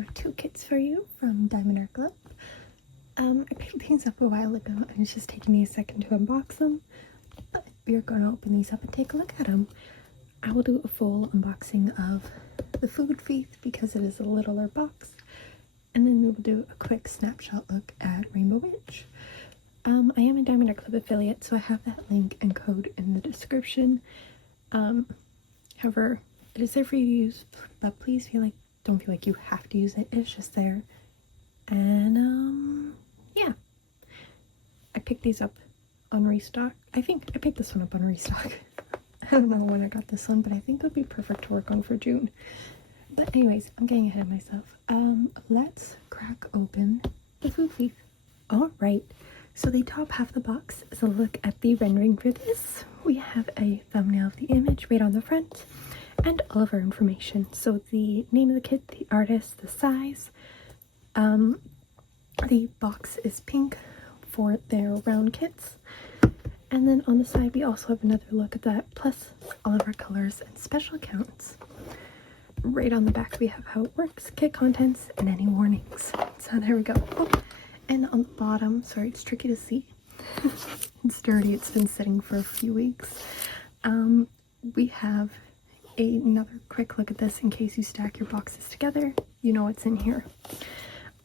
have two kits for you from DiamondArtClub. I picked these up a while ago and it's just taking me a second to unbox them, but we're going to open these up and take a look at them. I will do a full unboxing of the food wreath because it is a littler box, and then we will do a quick snapshot look at Rainbow Witch. I am a DiamondArtClub affiliate, so I have that link and code in the description. However, it is there for you to use, but please don't feel like you have to use it. It's just there. And yeah, I picked these up on restock. I think I picked this one up on restock. I don't know when I got this one, but I think it'll be perfect to work on for June. But anyways, I'm getting ahead of myself. Let's crack open the food wreath. All right. So the top half of the box is a look at the rendering for this. We have a thumbnail of the image right on the front and all of our information. So the name of the kit, the artist, the size. The box is pink for their round kits. And then on the side we also have another look at that, plus all of our colors and special accounts. Right on the back we have how it works, kit contents, and any warnings. So there we go. Oh. And on the bottom, sorry, it's tricky to see. It's dirty, it's been sitting for a few weeks. We have another quick look at this in case you stack your boxes together. You know what's in here.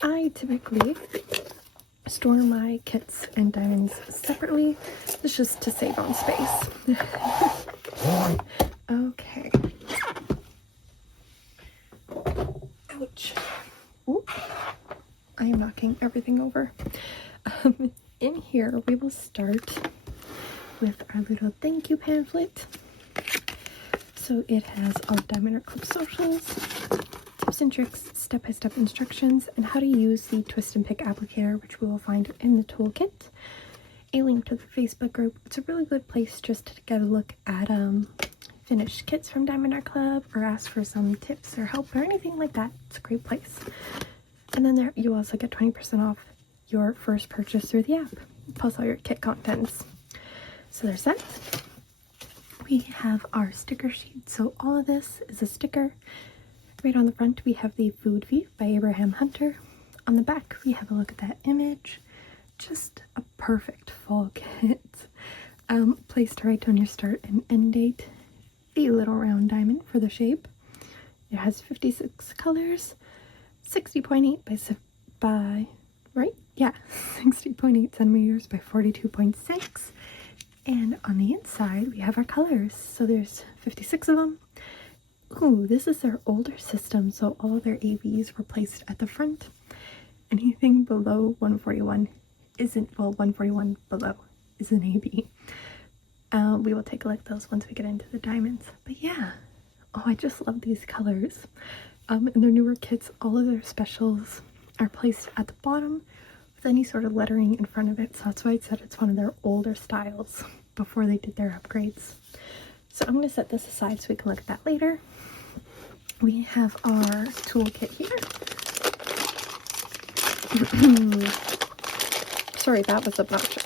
I typically store my kits and diamonds separately. It's just to save on space. Okay. Ouch. Ooh. I am knocking everything over. In here, we will start with our little thank you pamphlet. So it has all DiamondArtClub socials, tips and tricks, step-by-step instructions, and how to use the twist and pick applicator, which we will find in the toolkit. A link to the Facebook group. It's a really good place just to get a look at finished kits from DiamondArtClub, or ask for some tips or help or anything like that. It's a great place. And then there you also get 20% off your first purchase through the app, plus all your kit contents. So there's that. We have our sticker sheet. So all of this is a sticker. Right on the front we have the Food Wreath by Abraham Hunter. On the back we have a look at that image. Just a perfect fall kit. Place to write down your start and end date. The little round diamond for the shape. It has 56 colors. 60.8 by right? Yeah, 60.8 centimeters by 42.6. And on the inside, we have our colors. So there's 56 of them. Ooh, this is their older system, so all of their ABs were placed at the front. Anything below 141 isn't, well, 141 below is an AB. We will take a look at those once we get into the diamonds. But yeah, oh, I just love these colors. In their newer kits, all of their specials are placed at the bottom with any sort of lettering in front of it. So that's why I said it's one of their older styles before they did their upgrades. So I'm going to set this aside so we can look at that later. We have our toolkit here. Sorry, that was obnoxious.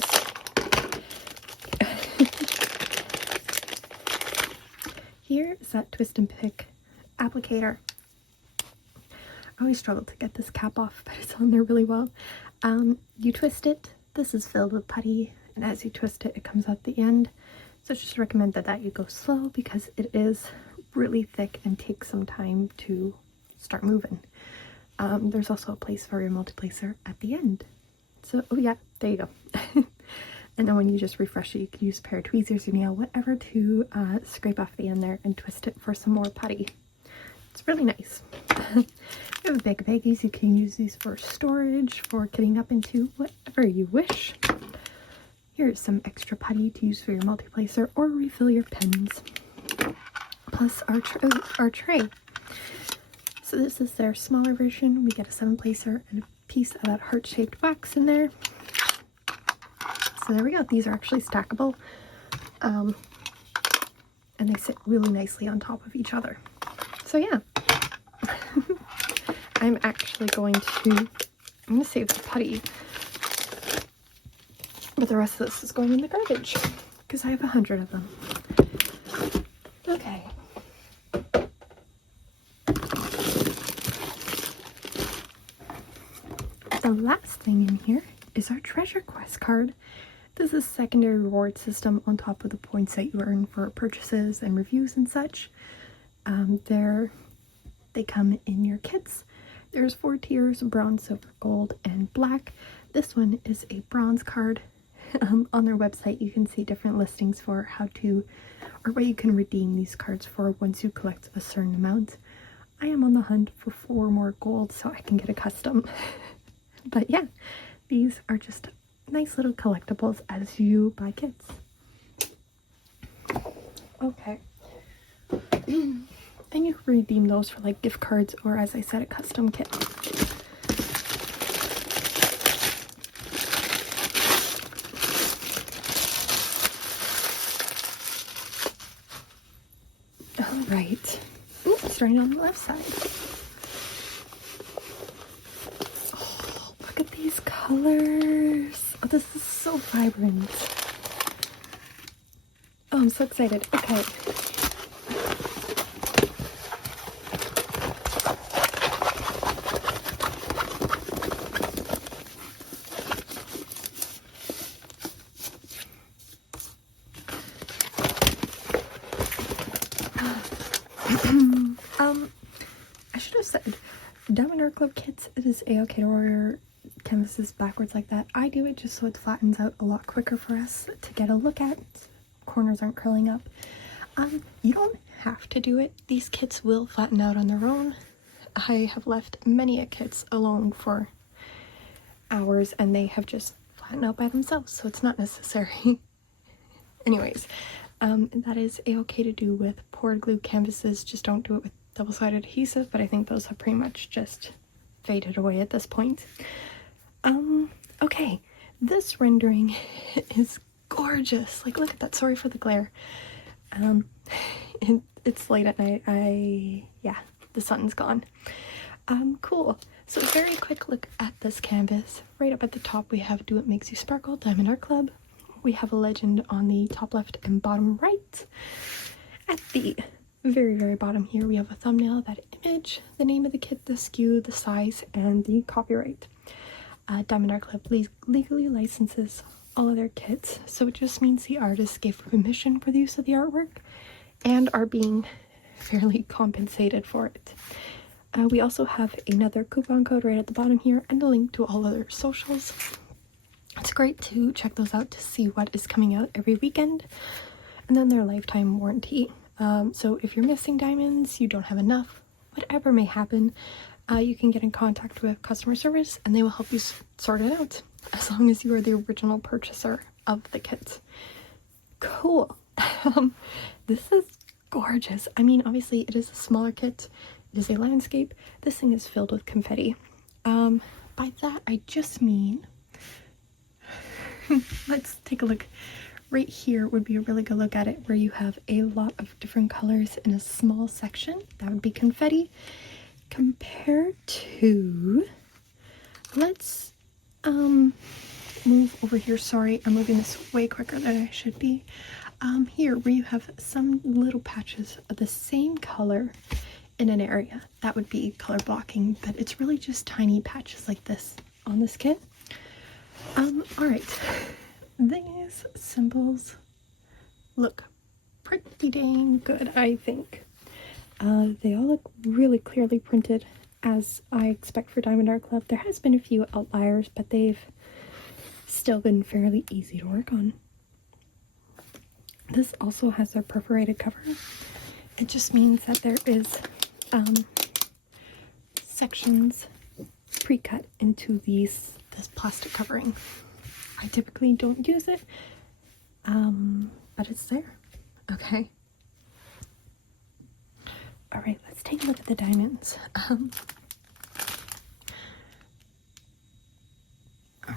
Here is that twist and pick applicator. I always struggle to get this cap off, but it's on there really well. You twist it. This is filled with putty, and as you twist it, it comes out the end. So just recommend that you go slow because it is really thick and takes some time to start moving. There's also a place for your multiplacer at the end. So, oh yeah, there you go. And then when you just refresh it, you can use a pair of tweezers or nail, whatever, to scrape off the end there and twist it for some more putty. It's really nice. We have a bag of baggies. You can use these for storage, for getting up into, whatever you wish. Here's some extra putty to use for your multiplacer or refill your pens. Plus our tray. So this is their smaller version. We get a 7-placer and a piece of that heart-shaped wax in there. So there we go. These are actually stackable. And they sit really nicely on top of each other. So yeah. I'm going to save the putty, but the rest of this is going in the garbage because I have 100 of them. Okay. The last thing in here is our treasure quest card. This is a secondary reward system on top of the points that you earn for purchases and reviews and such. They come in your kits. There's 4 tiers: bronze, silver, gold, and black. This one is a bronze card. On their website you can see different listings for how to, or what you can redeem these cards for once you collect a certain amount. I am on the hunt for 4 more gold so I can get a custom. But yeah, these are just nice little collectibles as you buy kits. Okay. And you can redeem those for like gift cards or, as I said, a custom kit. Alright. Starting on the left side. Oh, look at these colors. Oh, this is so vibrant. Oh, I'm so excited. Okay. I should have said DiamondArtClub kits, it is a-okay to order canvases backwards like that. I do it just so it flattens out a lot quicker for us to get a look at. Corners aren't curling up. You don't have to do it. These kits will flatten out on their own. I have left many kits alone for hours and they have just flattened out by themselves, so it's not necessary. Anyways, that is a-okay to do with poured glue canvases. Just don't do it with double-sided adhesive, but I think those have pretty much just faded away at this point. Okay, this rendering is gorgeous. Like, look at that. Sorry for the glare. It's late at night. Yeah, the sun's gone. Cool. So very quick look at this canvas. Right up at the top we have Do It Makes You Sparkle, DiamondArtClub. We have a legend on the top left and bottom right. At the very, very bottom here, we have a thumbnail, that image, the name of the kit, the SKU, the size, and the copyright. DiamondArtClub legally licenses all of their kits, so it just means the artists gave permission for the use of the artwork and are being fairly compensated for it. We also have another coupon code right at the bottom here and a link to all other socials. It's great to check those out to see what is coming out every weekend, and then their lifetime warranty. So if you're missing diamonds, you don't have enough, whatever may happen, you can get in contact with customer service and they will help you sort it out, as long as you are the original purchaser of the kit. Cool. This is gorgeous. I mean, obviously it is a smaller kit. It is a landscape. This thing is filled with confetti. By that I just mean let's take a look. Right here would be a really good look at it, where you have a lot of different colors in a small section. That would be confetti. Compared to, let's move over here. Sorry, I'm moving this way quicker than I should be. Here where you have some little patches of the same color in an area, that would be color blocking, but it's really just tiny patches like this on this kit. Alright, these symbols look pretty dang good, I think. They all look really clearly printed, as I expect for DiamondArtClub. There has been a few outliers, but they've still been fairly easy to work on. This also has their perforated cover. It just means that there is sections pre-cut into this plastic covering. I typically don't use it, but it's there. Okay. Alright, let's take a look at the diamonds.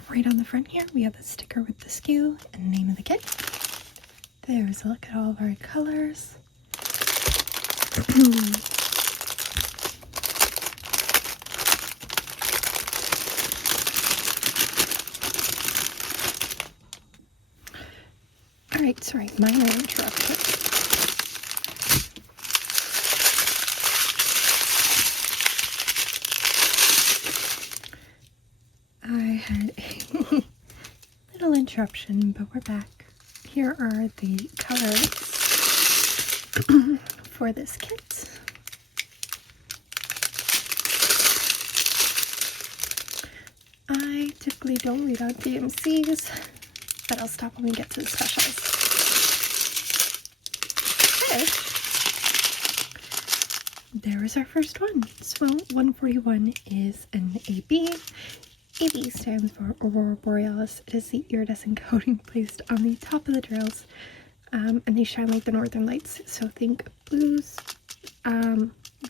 Right on the front here, we have a sticker with the SKU and name of the kit. There's a look at all of our colors. Alright, sorry, minor interruption. interruption, but we're back. Here are the colors for this kit. I typically don't read out DMCs, but I'll stop when we get to the specials. Okay. There is our first one. So 141 is an AB. AB stands for Aurora Borealis. It is the iridescent coating placed on the top of the drills, and they shine like the northern lights. So think blues,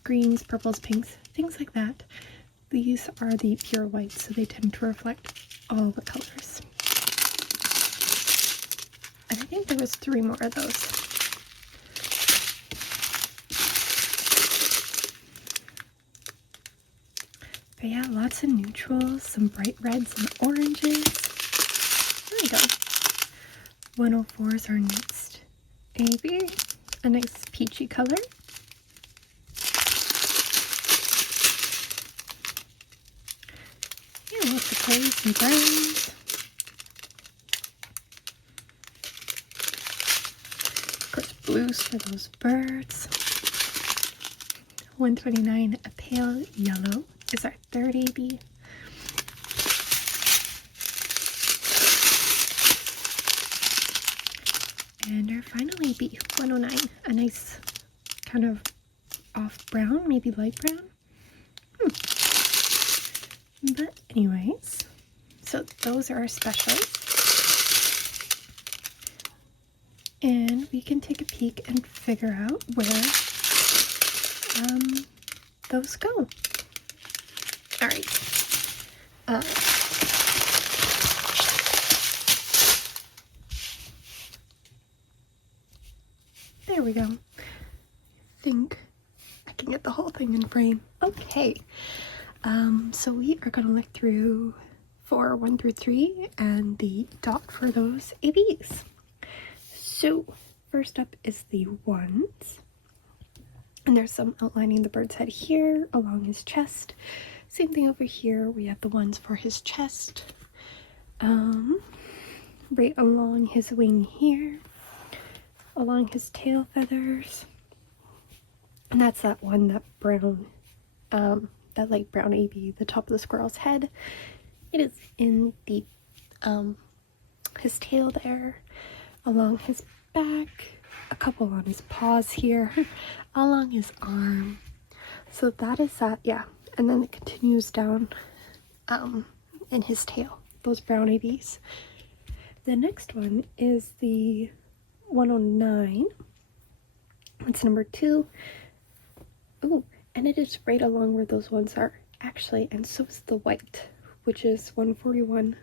greens, purples, pinks, things like that. These are the pure whites, so they tend to reflect all the colors. And I think there was 3 more of those. But yeah, lots of neutrals, some bright reds and oranges. There we go. 104 is our next AB. A nice peachy color. Yeah, lots of colors and browns. Of course, blues for those birds. 129, a pale yellow, is our third AB. And our final AB, 109, a nice kind of off brown, maybe light brown. But anyways, so those are our specials. And we can take a peek and figure out where those go. All right. There we go. I think I can get the whole thing in frame. Okay. So we are going to look through 4, 1 through 3 and the dot for those ABs. So first up is the ones. And there's some outlining the bird's head here along his chest. Same thing over here. We have the ones for his chest. Right along his wing here. Along his tail feathers. And that's that one, that brown, that light brown AB, the top of the squirrel's head. It is in the, his tail there, along his back, a couple on his paws here, along his arm. So that is that, yeah. And then it continues down, in his tail, those brown ABs. The next one is the 109. It's number 2. Ooh, and it is right along where those ones are, actually, and so is the white, which is 141.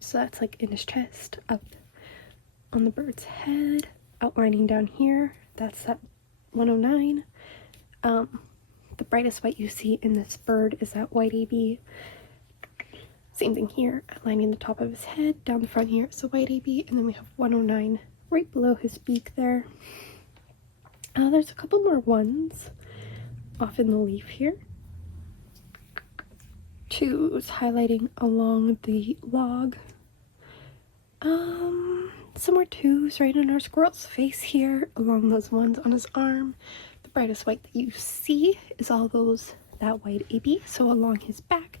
So that's like in his chest, up on the bird's head, outlining down here. That's that 109. The brightest white you see in this bird is that white AB. Same thing here, outlining the top of his head. Down the front here is the white AB, and then we have 109 right below his beak there. There's a couple more ones off in the leaf here. 2 is highlighting along the log. Some more 2s right on our squirrel's face here, along those ones on his arm. The brightest white that you see is all those, that white AB. So along his back,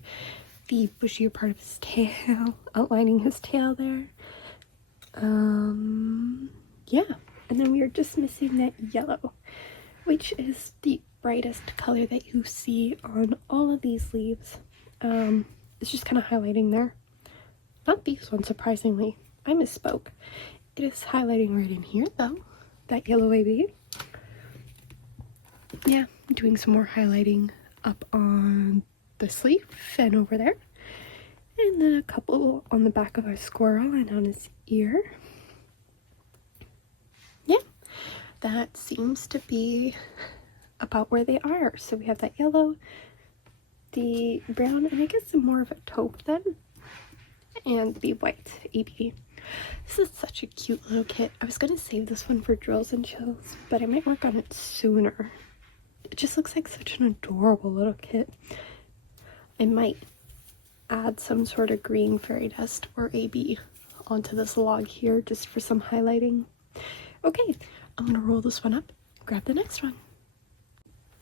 the bushier part of his tail, outlining his tail there. Yeah, and then we are just missing that yellow, which is the brightest color that you see on all of these leaves. It's just kind of highlighting there. Not these ones, surprisingly. I misspoke. It is highlighting right in here, though. That yellow AB. Yeah, doing some more highlighting up on this leaf and over there. And then a couple on the back of our squirrel and on his ear. Yeah, that seems to be about where they are. So we have that yellow, the brown, and I guess more of a taupe then, and the white AB. This is such a cute little kit. I was going to save this one for drills and chills, but I might work on it sooner. It just looks like such an adorable little kit. I might add some sort of green fairy dust or AB onto this log here just for some highlighting. Okay, I'm gonna roll this one up, grab the next one.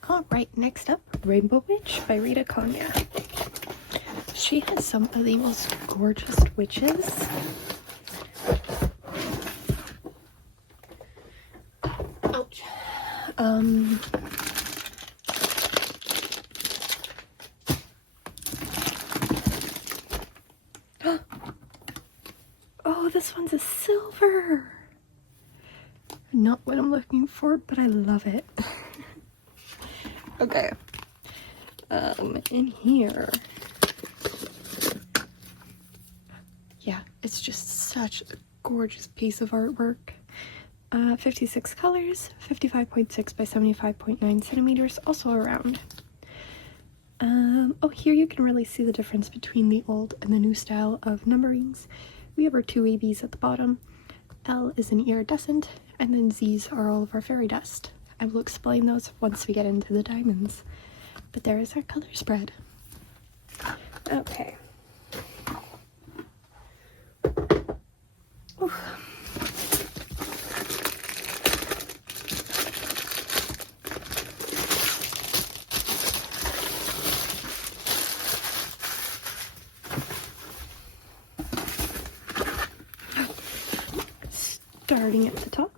All right, next up, Rainbow Witch by Rita Konya. She has some of the most gorgeous witches. Ouch. Oh, this one's a silver. Not what I'm looking for, but I love it. Okay. In here. Yeah, it's just such a gorgeous piece of artwork. 56 colors, 55.6 by 75.9 centimeters, also around. Oh, here you can really see the difference between the old and the new style of numberings. We have our two ABs at the bottom. L is an iridescent, and then Z's are all of our fairy dust. I will explain those once we get into the diamonds. But there is our color spread. Okay. Ooh. Starting at the top.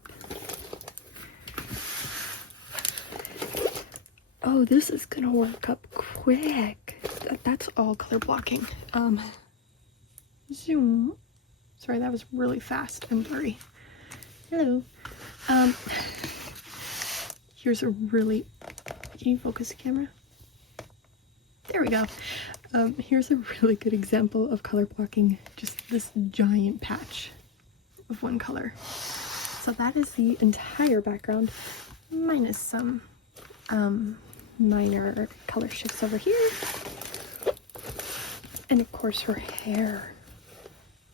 Oh, this is gonna work up quick. That's all color blocking. Zoom. Sorry, that was really fast and blurry. Hello. Here's a really, can you focus the camera? There we go. Here's a really good example of color blocking, just this giant patch of one color. So that is the entire background, minus some minor color shifts over here. And of course her hair.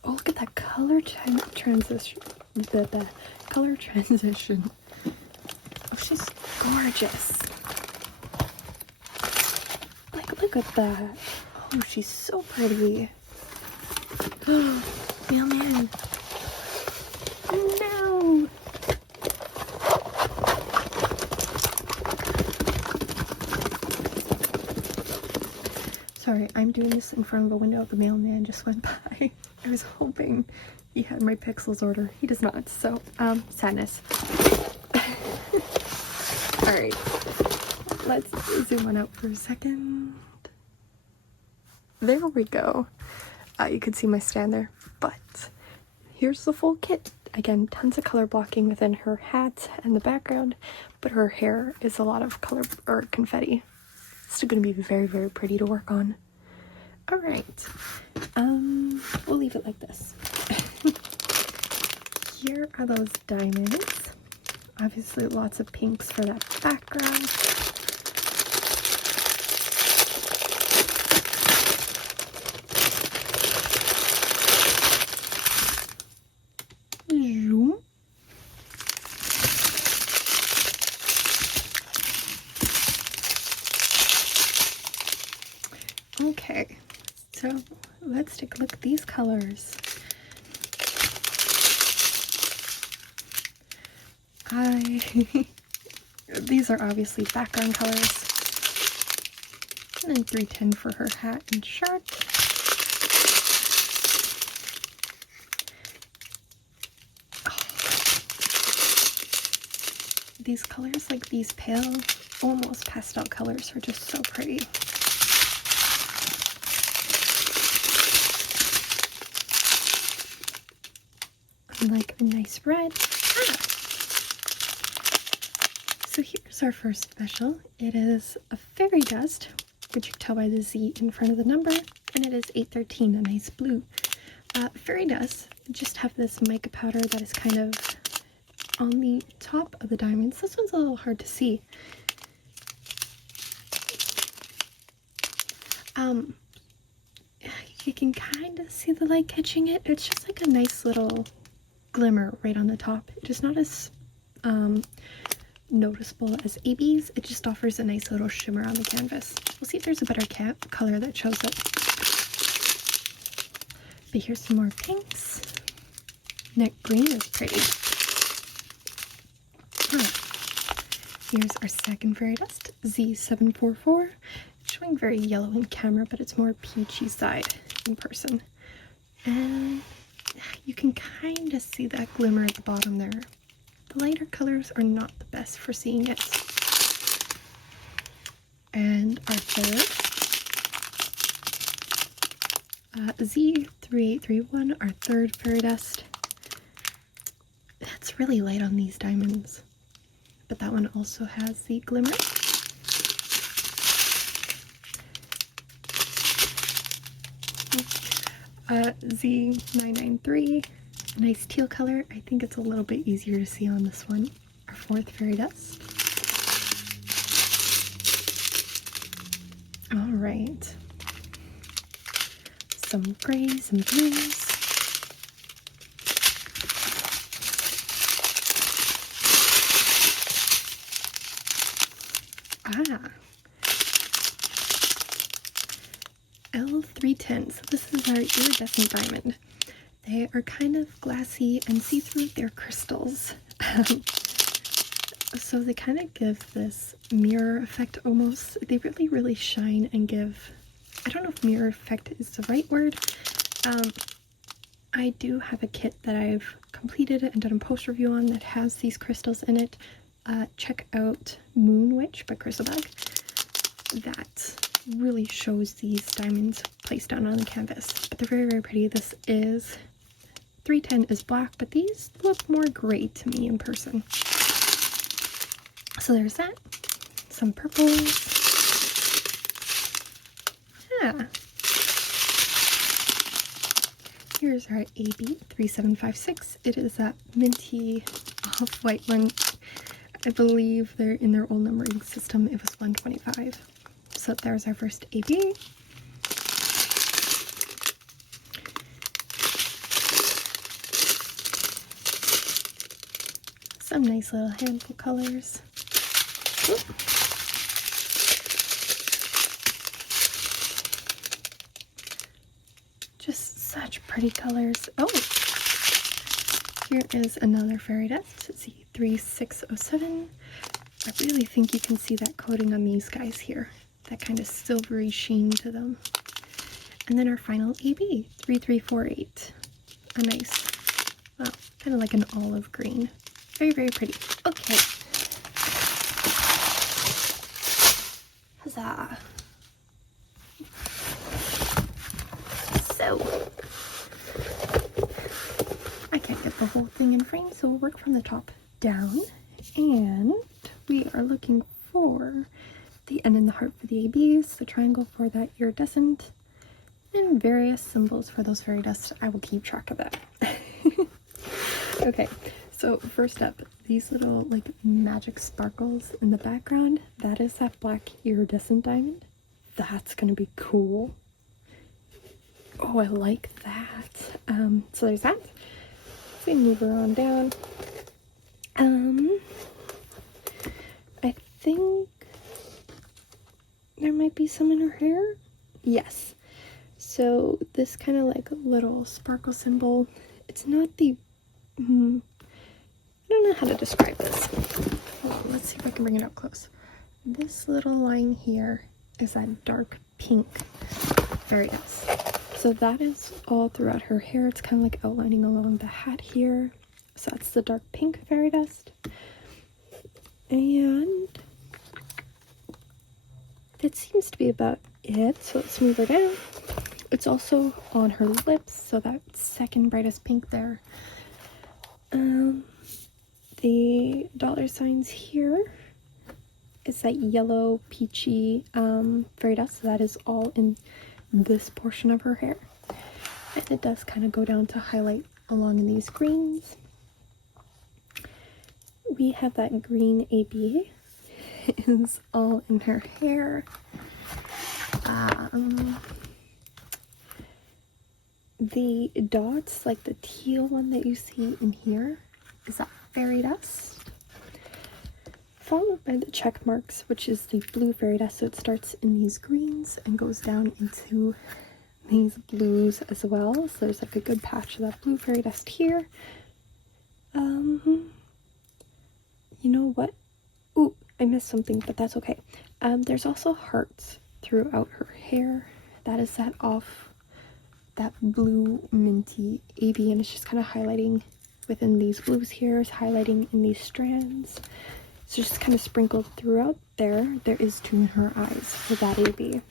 Oh, look at that color transition. The color transition. Oh, she's gorgeous. Like, look at that. Oh, she's so pretty. Oh, mailman. No. Sorry, I'm doing this in front of a window. The mailman just went by. I was hoping he had my pixels order. He does not, so, sadness. Alright, let's zoom on out for a second. There we go. You can see my stand there, but here's the full kit. Again, tons of color blocking within her hat and the background, but her hair is a lot of color or confetti. It's still going to be very, very pretty to work on. All right, we'll leave it like this. Here are those diamonds. Obviously, lots of pinks for that background. Zoom. Okay, so let's take a look at these colors. These are obviously background colors. And then 310 for her hat and shirt. These colors, like these pale, almost pastel colors, are just so pretty. Like a nice red. So here's our first special. It is a fairy dust, which you can tell by the Z in front of the number, and it is 813, a nice blue. Fairy dust just have this mica powder that is kind of on the top of the diamonds. This one's a little hard to see. You can kind of see the light catching it. It's just like a nice little glimmer right on the top. It is not as noticeable as AB's. It just offers a nice little shimmer on the canvas. We'll see if there's a better color that shows up. But here's some more pinks. That green is pretty. Alright, here's our second fairy dust, Z744. It's showing very yellow in camera, but it's more peachy side in person. And you can kind of see that glimmer at the bottom there. The lighter colors are not the best for seeing it. And our third, Z3831, our third fairy dust. That's really light on these diamonds, but that one also has the glimmer. Z993, nice teal color. I think it's a little bit easier to see on this one. Our fourth fairy dust. All right, some grays and blues. L310. So this is our iridescent diamond. They are kind of glassy and see-through. They're crystals. So they kind of give this mirror effect almost. They really, really shine and give, I don't know if mirror effect is the right word. I do have a kit that I've completed and done a post review on that has these crystals in it. Check out Moon Witch by Crystal Bag. That really shows these diamonds placed down on the canvas, but they're very, very pretty. This is 310 is black, but these look more gray to me in person. So there's that. Some purples. Here's our AB 3756. It is that minty off-white one. I believe they're in their old numbering system. It was 125. So there's our first AB. Some nice little handful colors. Oop. Just such pretty colors. Oh, here is another fairy dust, Z3607. I really think you can see that coating on these guys here. That kind of silvery sheen to them. And then our final AB, 3348. A nice, well, kind of like an olive green. Very, very pretty. Okay. Huzzah. So, I can't get the whole thing in frame, so we'll work from the top down. And we are looking for the N and the heart for the ABs, the triangle for that iridescent, and various symbols for those fairy dust. I will keep track of that. Okay, so first up, these little like magic sparkles in the background, that is that black iridescent diamond. That's gonna be cool. Oh, I like that. So there's that. If we move her on down, I think there might be some in her hair. Yes. So this kind of like little sparkle symbol, it's not the, I don't know how to describe this. Let's see if I can bring it up close. This little line here is that dark pink fairy dust. So that is all throughout her hair. It's kind of like outlining along the hat here. So that's the dark pink fairy dust. And that seems to be about it. So let's move her down. It's also on her lips, so that second brightest pink there. The dollar signs here is that yellow peachy fairy dust. So that is all in this portion of her hair. And it does kind of go down to highlight along in these greens. We have that green AB is all in her hair. The dots, like the teal one that you see in here, is that fairy dust. Followed by the check marks, which is the blue fairy dust. So it starts in these greens and goes down into these blues as well. So there's like a good patch of that blue fairy dust here. You know what? Ooh, I missed something, but that's okay. There's also hearts throughout her hair. That is that blue minty AB, and it's just kind of highlighting within these blues here, is highlighting in these strands. So just kind of sprinkled throughout there. There is two in her eyes for that AB.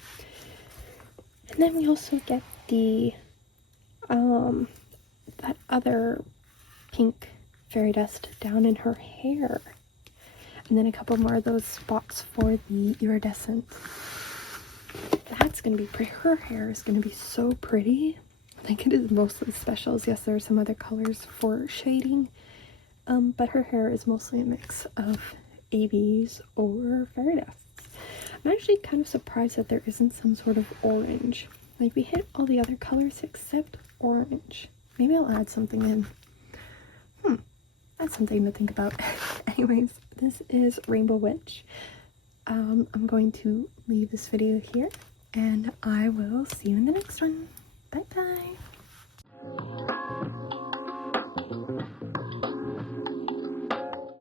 And then we also get the that other pink fairy dust down in her hair. And then a couple more of those spots for the iridescent. That's gonna be pretty. Her hair is gonna be so pretty. Like, it is mostly specials. Yes, there are some other colors for shading, but her hair is mostly a mix of ABs or fairy dust. I'm actually kind of surprised that there isn't some sort of orange. Like, we hit all the other colors except orange. Maybe I'll add something in. That's something to think about. Anyways, this is Rainbow Witch. I'm going to leave this video here, and I will see you in the next one. Bye bye.